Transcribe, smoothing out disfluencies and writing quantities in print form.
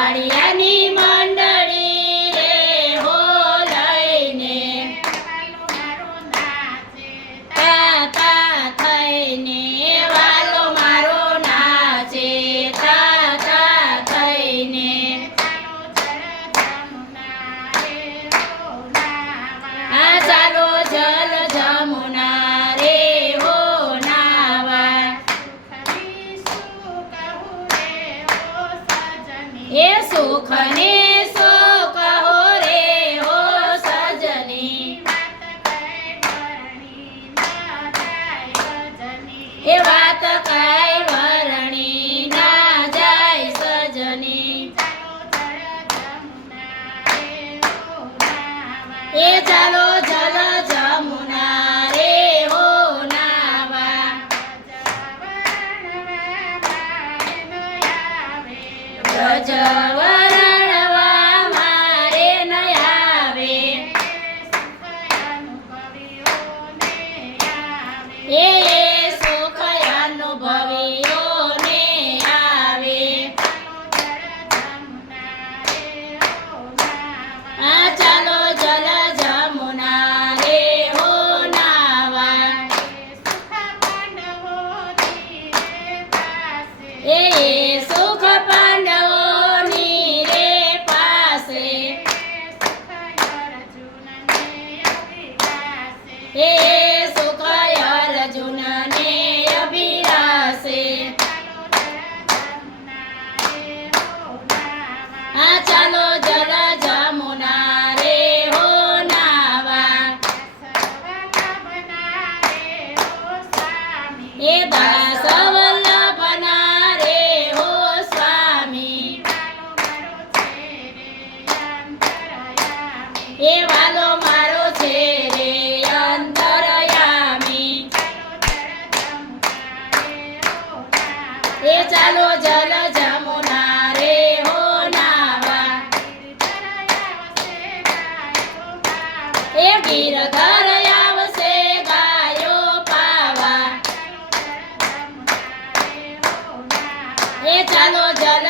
વાડિયાની મંડળી રે હો લઈને તાતા થઈને વાલો મારો નાચે તાતા થઈને આ ચાલો જલ જમુના રે હો નાવા એ સુખને સુખ હો રે હો સજની એ વાત કાંઈ વરણી ના જાય સજની એ ચાલો જલ જમુના રે હો નાવા વ્રજવરણવા મારે ન આવે એ સુખ અનુભવીઓને આવે આ ચાલો જલ જમુના રે હો નાવા એ સુખ પાંડવોની રે પાસે એ સુખ અર્જુનને અભિલાષે આ ચાલો જલ જમુના રે હો નાવા એ દાસ વલ્લભના રે હો સ્વામી એ વાલો મારો છે રે અંતરયામી એ ચાલો જલ જમુના રે હો નાવા એ ગિરધર આવશે ગાયો પાવા એ ચાલો જલ